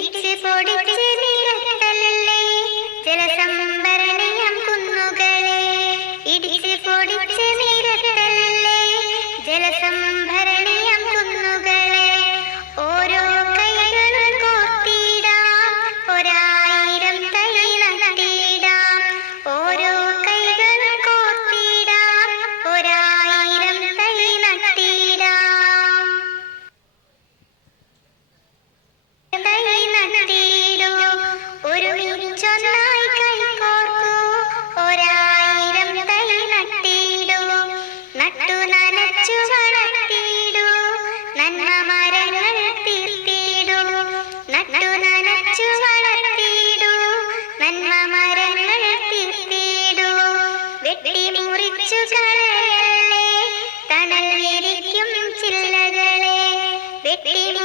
ഇടിച്ച് പൊടിച്ച് നിരത്തല്ലേ ജലസംഭരണിയം Dime.